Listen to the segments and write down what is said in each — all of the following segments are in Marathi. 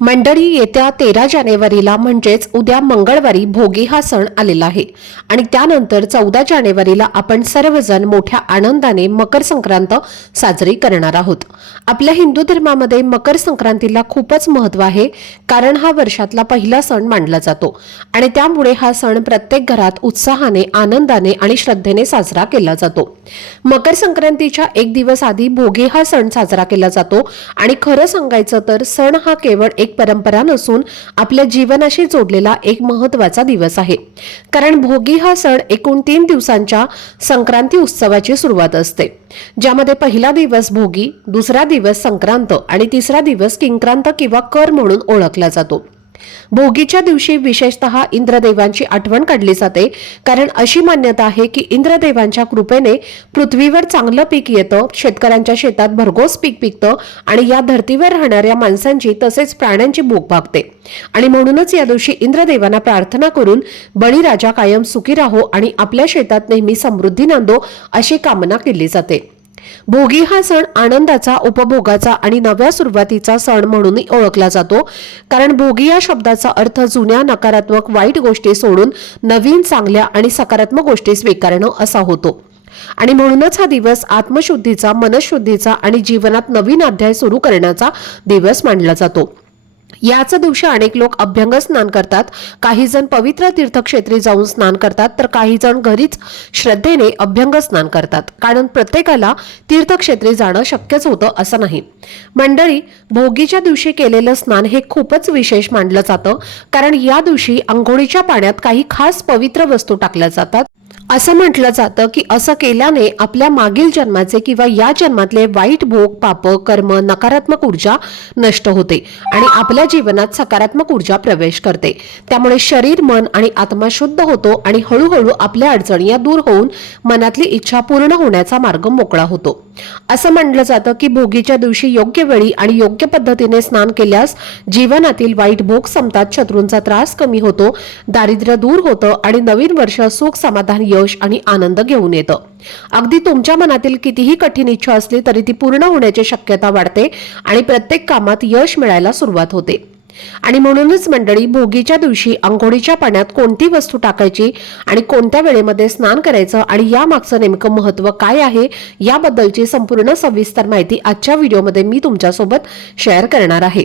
मंडळी येत्या तेरा जानेवारीला म्हणजेच उद्या मंगळवारी भोगी हा सण आलेला आहे. आणि त्यानंतर चौदा जानेवारीला आपण सर्वजण मोठ्या आनंदाने मकर संक्रांत साजरी करणार आहोत. आपल्या हिंदू धर्मामध्ये मकर संक्रांतीला खूपच महत्त्व आहे कारण हा वर्षातला पहिला सण मानला जातो. आणि त्यामुळे हा सण प्रत्येक घरात उत्साहाने आनंदाने आणि श्रद्धेने साजरा केला जातो. मकर संक्रांतीच्या एक दिवस आधी भोगी हा सण साजरा केला जातो. आणि खरं सांगायचं तर सण हा केवळ एक परंपरा नसून आपल्या जीवनाशी जोडलेला एक महत्त्वाचा दिवस आहे. कारण भोगी हा सण एकूण तीन दिवसांच्या संक्रांती उत्सवाची सुरुवात असते. ज्यामध्ये पहिला दिवस भोगी दुसरा दिवस संक्रांत आणि तिसरा दिवस किंक्रांत किंवा कर म्हणून ओळखला जातो. भोगीच्या दिवशी विशेषतः इंद्रदेवांची आठवण काढली जाते. कारण अशी मान्यता आहे की इंद्रदेवांच्या कृपेने पृथ्वीवर चांगलं पीक येतं शेतकऱ्यांच्या शेतात भरघोस पीक पिकतं आणि या धर्तीवर राहणाऱ्या माणसांची तसेच प्राण्यांची भूक भागते. आणि म्हणूनच या दिवशी इंद्रदेवांना प्रार्थना करून बळीराजा कायम सुखी राहो आणि आपल्या शेतात नेहमी समृद्धी नांदो अशी कामना केली जाते. भोगी हा सण आनंदाचा उपभोगाचा आणि नव्या सुरुवातीचा सण म्हणूनही ओळखला जातो. कारण भोगी या शब्दाचा अर्थ जुन्या नकारात्मक वाईट गोष्टी सोडून नवीन चांगल्या आणि सकारात्मक गोष्टी स्वीकारणं असा होतो. आणि म्हणूनच हा दिवस आत्मशुद्धीचा मनशुद्धीचा आणि जीवनात नवीन अध्याय सुरू करण्याचा दिवस मानला जातो. याच दिवशी अनेक लोक अभ्यंग स्नान करतात. काही जण पवित्र तीर्थक्षेत्री जाऊन स्नान करतात तर काही जण घरीच श्रद्धेने अभ्यंग स्नान करतात. कारण प्रत्येकाला तीर्थक्षेत्री जाणं शक्यच होतं असं नाही. मंडळी भोगीच्या दिवशी केलेलं स्नान हे खूपच विशेष मानलं जातं. कारण या दिवशी आंघोळीच्या पाण्यात काही खास पवित्र वस्तू टाकल्या जातात. असं म्हटलं जातं की असं केल्याने आपल्या मागील जन्माचे किंवा या जन्मातले वाईट भोग पाप कर्म नकारात्मक ऊर्जा नष्ट होते आणि आपल्या जीवनात सकारात्मक ऊर्जा प्रवेश करते. त्यामुळे शरीर मन आणि आत्मा शुद्ध होतो आणि हळूहळू आपल्या अडचणी या दूर होऊन मनातली इच्छा पूर्ण होण्याचा मार्ग मोकळा होतो. असं म्हटलं जातं की भोगीच्या दिवशी योग्य वेळी आणि योग्य पद्धतीने स्नान केल्यास जीवनातील वाईट भोग संपतात शत्रूंचा त्रास कमी होतो दारिद्र्य दूर होतं आणि नवीन वर्ष सुख समाधान यश आणि आनंद घेऊन येतं. अगदी तुमच्या मनातील कितीही कठीण इच्छा असली तरी ती पूर्ण होण्याची शक्यता वाढते आणि प्रत्येक कामात यश मिळायला सुरुवात होते. आणि म्हणूनच मंडळी भोगीच्या दिवशी आंघोळीच्या पाण्यात कोणती वस्तू टाकायची आणि कोणत्या वेळेमध्ये स्नान करायचं आणि या मागचं नेमकं महत्त्व काय आहे याबद्दलची संपूर्ण सविस्तर माहिती आजच्या व्हिडिओमध्ये मी तुमच्यासोबत शेअर करणार आहे.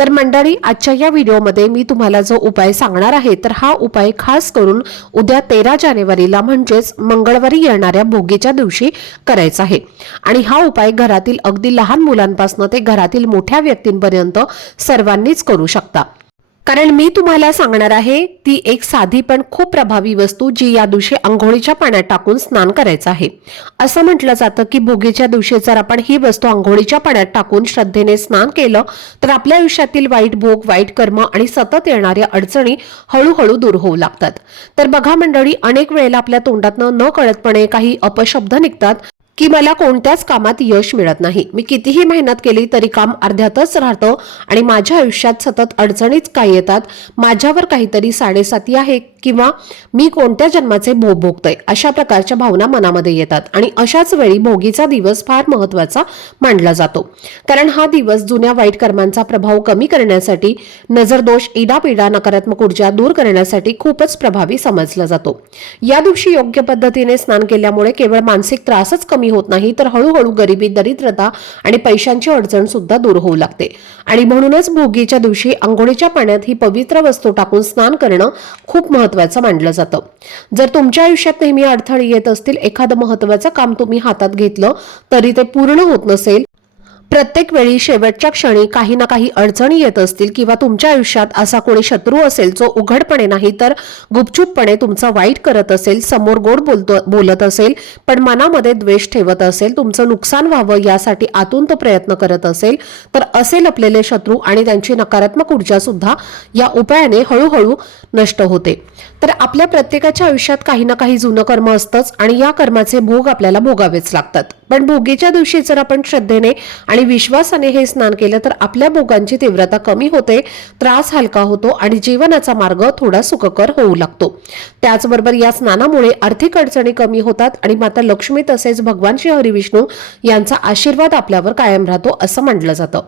तर मंडळी आजच्या या व्हिडिओमध्ये मी तुम्हाला जो उपाय सांगणार आहे तर हा उपाय खास करून उद्या तेरा जानेवारीला म्हणजेच मंगळवारी येणाऱ्या भोगीच्या दिवशी करायचा आहे. आणि हा उपाय घरातील अगदी लहान मुलांपासून ते घरातील मोठ्या व्यक्तींपर्यंत सर्वांनीच करू शकता. कारण मी तुम्हाला सांगणार आहे ती एक साधी पण खूप प्रभावी वस्तू जी या दिवशी आंघोळीच्या पाण्यात टाकून स्नान करायचं आहे. असं म्हटलं जातं की भोगीच्या दिवशी जर आपण ही वस्तू आंघोळीच्या पाण्यात टाकून श्रद्धेने स्नान केलं तर आपल्या आयुष्यातील वाईट भोग वाईट कर्म आणि सतत येणाऱ्या अडचणी हळूहळू दूर होऊ लागतात. तर बघा मंडळी अनेक वेळेला आपल्या तोंडातनं न कळतपणे काही अपशब्द निघतात. की मला कोणत्याच कामात यश मिळत नाही. मी कितीही मेहनत केली तरी काम अर्ध्यातच राहतं आणि माझ्या आयुष्यात सतत अडचणीच काय येतात माझ्यावर काहीतरी साडेसाती आहे किंवा मी कोणत्या जन्माचे भोग भोगतोय अशा प्रकारच्या भावना मनामध्ये येतात आणि अशाच वेळी भोगीचा दिवस फार महत्त्वाचा मानला जातो. कारण हा दिवस जुन्या वाईट कर्मांचा प्रभाव कमी करण्यासाठी नजरदोष इडापिडा नकारात्मक ऊर्जा दूर करण्यासाठी खूपच प्रभावी समजला जातो. या दिवशी योग्य पद्धतीने स्नान केल्यामुळे केवळ मानसिक त्रासच कमी होत नाही तर हळूहळू गरिबी दरिद्रता आणि पैशांची अडचण सुद्धा दूर होऊ लागते. आणि म्हणूनच भोगीच्या दिवशी आंघोळीच्या पाण्यात ही पवित्र वस्तू टाकून स्नान करणं खूप महत्वाचं मानलं जातं. जर तुमच्या आयुष्यात नेहमी अडथळे येत असतील एखादं महत्वाचं काम तुम्ही हातात घेतलं तरी ते पूर्ण होत नसेल प्रत्येक वेळी शेवटच्या क्षणी काही ना काही अडचणी येत असतील किंवा तुमच्या आयुष्यात असा कोणी शत्रू असेल जो उघडपणे नाही तर गुपचूपपणे तुमचं वाईट करत असेल समोर गोड बोलतो बोलत असेल पण मनामध्ये द्वेष ठेवत असेल तुमचं नुकसान व्हावं यासाठी आतून तो प्रयत्न करत असेल तर असे लपलेले शत्रू आणि त्यांची नकारात्मक ऊर्जा सुद्धा या उपायाने हळूहळू नष्ट होते. तर आपल्या प्रत्येकाच्या आयुष्यात काही ना काही जुनं कर्म असतंच आणि या कर्माचे भोग आपल्याला भोगावेच लागतात. पण भोगीच्या दिवशी जर आपण श्रद्धेने आणि आणि विश्वासाने हे स्नान केलं तर आपल्या भोगांची तीव्रता कमी होते त्रास हलका होतो आणि जीवनाचा मार्ग थोडा सुखकर होऊ लागतो. त्याचबरोबर या स्नानामुळे आर्थिक अडचणी कमी होतात आणि माता लक्ष्मी तसेच भगवान श्री हरिविष्णू यांचा आशीर्वाद आपल्यावर कायम राहतो असं म्हटलं जातं.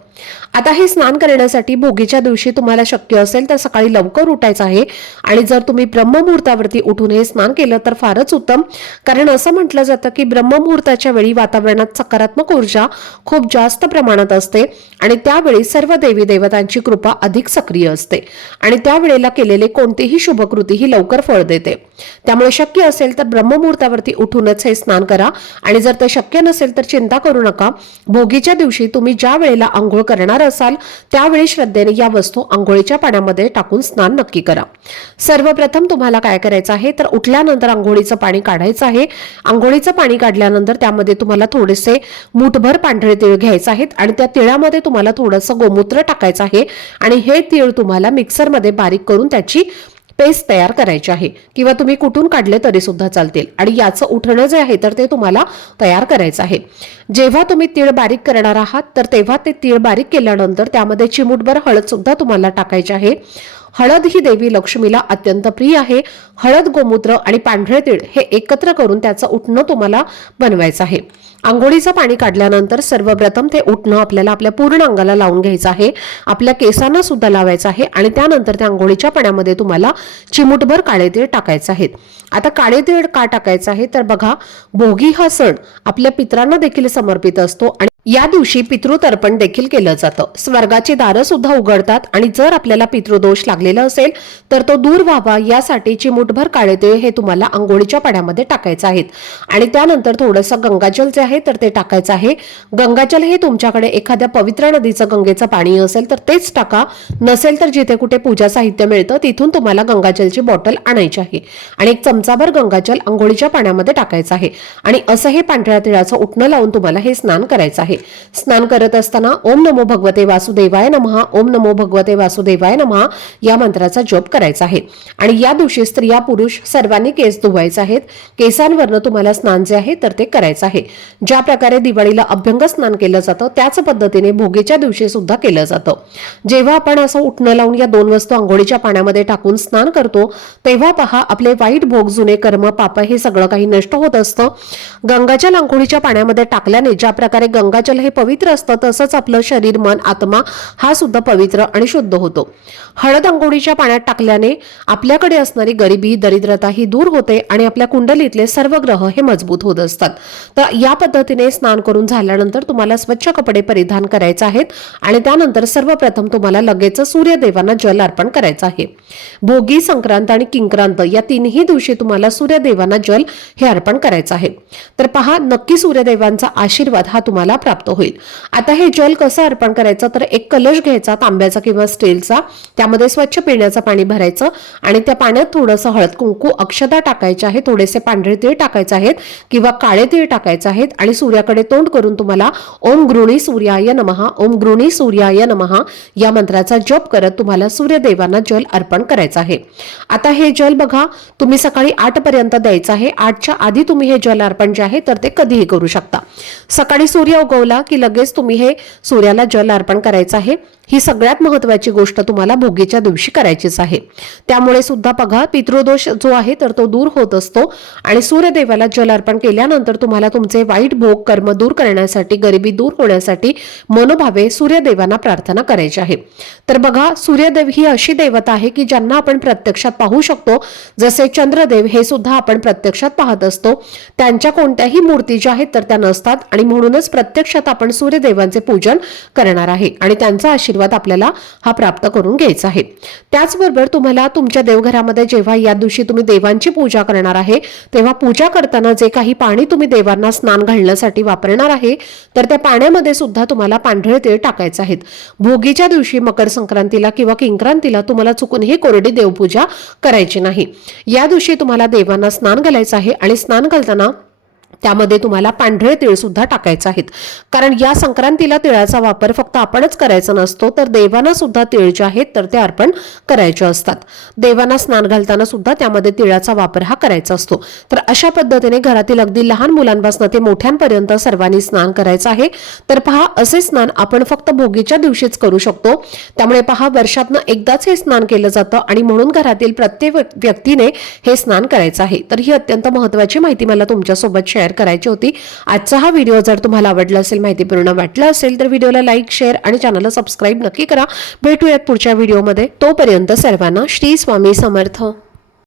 आता हे स्नान करण्यासाठी भोगीच्या दिवशी तुम्हाला शक्य असेल तर सकाळी लवकर उठायचं आहे आणि जर तुम्ही ब्रह्ममुहूर्तावरती उठून हे स्नान केलं तर फारच उत्तम. कारण असं म्हटलं जातं की ब्रह्ममुहूर्ताच्या वेळी वातावरणात सकारात्मक ऊर्जा खूप जास्त प्रमाणात असते आणि त्यावेळी सर्व देवी देवतांची कृपा अधिक सक्रिय असते. आणि त्यावेळेला केलेले कोणतीही शुभकृती ही लवकर फळ देते. त्यामुळे शक्य असेल तर ब्रह्ममुहूर्तावरती उठूनच हे स्नान करा. आणि जर ते शक्य नसेल तर चिंता करू नका. भोगीच्या दिवशी तुम्ही ज्या वेळेला आंघोळ करणार असाल त्यावेळी श्रद्धेने या वस्तू आंघोळीच्या पाण्यामध्ये टाकून स्नान नक्की करा. सर्वप्रथम तुम्हाला काय करायचं आहे? तर उठल्यानंतर आंघोळीचं पाणी काढायचं आहे. आंघोळीचं पाणी काढल्यानंतर त्यामध्ये तुम्हाला थोडेसे मुठभर पांढरे तिळ घ्यायचे आहेत आणि त्या तिळामध्ये तुम्हाला थोडंसं गोमूत्र टाकायचं आहे. आणि हे तीळ तुम्हाला मिक्सरमध्ये बारीक करून त्याची पेस्ट तयार करायची आहे. किंवा तुम्ही कुठून काढले तरी सुद्धा चालतील. आणि याचं उठणं जे आहे तर ते तुम्हाला तयार करायचं आहे. जेव्हा तुम्ही तीळ बारीक करणार आहात तर तेव्हा ते तीळ बारीक केल्यानंतर त्यामध्ये चिमूटभर हळद सुद्धा तुम्हाला टाकायची आहे. हळद ही देवी लक्ष्मीला अत्यंत प्रिय आहे. हळद गोमूत्र आणि पांढरे तीळ हे एकत्र करून त्याचं उठणं तुम्हाला बनवायचं आहे. आंघोळीचं पाणी काढल्यानंतर सर्वप्रथम ते उठणं आपल्याला आपल्या पूर्ण अंगाला लावून घ्यायचं आहे आपल्या केसांना सुद्धा लावायचं आहे आणि त्यानंतर त्या आंघोळीच्या पाण्यामध्ये तुम्हाला चिमूटभर काळे तीळ टाकायचे आहेत. आता काळे तीळ का टाकायचं आहे? तर बघा भोगी हा सण आपल्या पित्रांना देखील समर्पित असतो आणि या दिवशी पितृतर्पण देखील केलं जातं. स्वर्गाची दारं सुद्धा उघडतात आणि जर आपल्याला पितृदोष लागलेला असेल तर तो दूर व्हावा यासाठी चिमूटभर काळे हे तुम्हाला आंघोळीच्या पाण्यामध्ये टाकायचं आहेत. आणि त्यानंतर थोडंसं गंगाजल जे आहे तर ते टाकायचं आहे. गंगाजल हे तुमच्याकडे एखाद्या पवित्र नदीचं गंगेचं पाणी असेल तर तेच टाका. नसेल तर जिथे कुठे पूजा साहित्य मिळतं तिथून तुम्हाला गंगाजलची बॉटल आणायची आहे. आणि एक चमचाभर गंगाजल आंघोळीच्या पाण्यामध्ये टाकायचं आहे. आणि असं हे पांढऱ्या तिळाचं उठणं लावून तुम्हाला हे स्नान करायचं आहे. आहे. स्नान करत असताना ओम नमो भगवते वासुदेवाय नमहा ओम नमो भगवते वासुदेवाय नमहा या मंत्राचा जप करायचा आहे. आणि या दिवशी स्त्रिया पुरुष सर्वांनी केस धुवायचे आहेत. केसांवरनं तुम्हाला स्नान जे आहे तर ते करायचं आहे. ज्या प्रकारे दिवाळीला अभ्यंग स्नान केलं जातं त्याच पद्धतीने भोगीच्या दिवशी सुद्धा केलं जातं. जेव्हा आपण असं उठणं लावून या दोन वस्तू आंघोळीच्या पाण्यामध्ये टाकून स्नान करतो तेव्हा पहा आपले वाईट भोग जुने कर्म पाप हे सगळं काही नष्ट होत असतं. गंगाच्या लांघोळीच्या पाण्यामध्ये टाकल्याने ज्या प्रकारे गंगा गंगाजल हे पवित्र असतं तसंच आपलं शरीर मन आत्मा हा सुद्धा पवित्र आणि शुद्ध होतो. हळद अंघोळीच्या पाण्यात टाकल्याने आपल्याकडे असणारी गरिबी दरिद्रता ही दूर होते आणि आपल्या कुंडलीतले सर्व ग्रह हे मजबूत होत असतात. तर या पद्धतीने स्नान करून झाल्यानंतर तुम्हाला स्वच्छ कपडे परिधान करायचे आहेत आणि त्यानंतर सर्वप्रथम तुम्हाला लगेच सूर्यदेवांना जल अर्पण करायचं आहे. भोगी संक्रांत आणि किंक्रांत या तिन्ही दिवशी तुम्हाला सूर्यदेवांना जल हे अर्पण करायचं आहे. तर पहा नक्की सूर्यदेवांचा आशीर्वाद हा तुम्हाला प्राप्त होईल. आता हे जल कसं अर्पण करायचं? तर एक कलश घ्यायचा तांब्याचा किंवा स्टीलचा. त्यामध्ये स्वच्छ पिण्याचं पाणी भरायचं आणि त्या पाण्यात थोडंसं हळद कुंकू अक्षता टाकायचे आहे थोडेसे पांढरे तीळ टाकायचे आहेत किंवा काळे तीळ टाकायचे आहेत आणि सूर्याकडे तोंड करून तुम्हाला ओम गृणी सूर्याय नमहा ओम गृणी सूर्याय नमहा या मंत्राचा जप करत तुम्हाला सूर्यदेवांना जल अर्पण करायचं आहे. आता हे जल बघा तुम्ही सकाळी आठ पर्यंत द्यायचं आहे. आठच्या आधी तुम्ही हे जल अर्पण जे आहे तर ते कधीही करू शकता. सकाळी सूर्य उगवला की लगेच तुम्ही हे सूर्याला जल अर्पण करायचं आहे. ही सगळ्यात महत्वाची गोष्ट तुम्हाला भोगीच्या दिवशी करायचीच आहे. त्यामुळे सुद्धा बघा पितृदोष जो आहे तर तो दूर होत असतो आणि सूर्यदेवाला जल अर्पण केल्यानंतर तुम्हाला तुमचे वाईट भोग कर्म दूर करण्यासाठी गरिबी दूर होण्यासाठी मनोभावे सूर्यदेवांना प्रार्थना करायची आहे. तर बघा सूर्यदेव ही अशी देवता आहे की ज्यांना आपण प्रत्यक्षात पाहू शकतो. जसे चंद्रदेव हे सुद्धा आपण प्रत्यक्षात पाहत असतो. त्यांच्या कोणत्याही मूर्ती ज्या आहेत तर त्या नसतात आणि म्हणूनच प्रत्यक्षात आपण सूर्यदेवांचे पूजन करणार आहे. आणि त्यांचा आशीर्वाद आशीर्वाद आपल्याला हा प्राप्त करून घ्यायचा आहे. त्याचबरोबर तुम्हाला तुमच्या देवघरामध्ये जेव्हा या दिवशी तुम्ही देवांची पूजा करणार आहे तेव्हा पूजा करताना जे काही पाणी तुम्ही देवांना स्नान घालण्यासाठी वापरणार आहे तर त्या पाण्यामध्ये सुद्धा तुम्हाला पांढरे तेळ टाकायचे आहेत. भोगीच्या दिवशी मकर संक्रांतीला किंवा किंक्रांतीला तुम्हाला चुकून ही कोरडी देवपूजा करायची नाही. या दिवशी तुम्हाला देवांना स्नान घालायचं आहे आणि स्नान घालताना त्यामध्ये तुम्हाला पांढरे तिळ सुद्धा टाकायचे आहेत. कारण या संक्रांतीला तिळाचा वापर फक्त आपणच करायचा नसतो तर देवांना सुद्धा तिळ जे आहेत तर ते अर्पण करायचे असतात. देवांना स्नान घालताना सुद्धा त्यामध्ये तिळाचा वापर हा करायचा असतो. तर अशा पद्धतीने घरातील अगदी लहान मुलांपासून ते मोठ्यांपर्यंत सर्वांनी स्नान करायचं आहे. तर पहा असे स्नान आपण फक्त भोगीच्या दिवशीच करू शकतो. त्यामुळे पहा वर्षातनं एकदाच हे स्नान केलं जातं आणि म्हणून घरातील प्रत्येक व्यक्तीने हे स्नान करायचं आहे. तर ही अत्यंत महत्वाची माहिती मला तुमच्यासोबत शेअर करायची होती. आजचा हा व्हिडिओ जर तुम्हाला आवडला असेल माहितीपूर्ण वाटला असेल तर व्हिडिओला लाईक शेअर आणि चॅनलला सबस्क्राईब नक्की करा. भेटूयात पुढच्या व्हिडिओमध्ये तोपर्यंत सर्वांना श्री स्वामी समर्थ.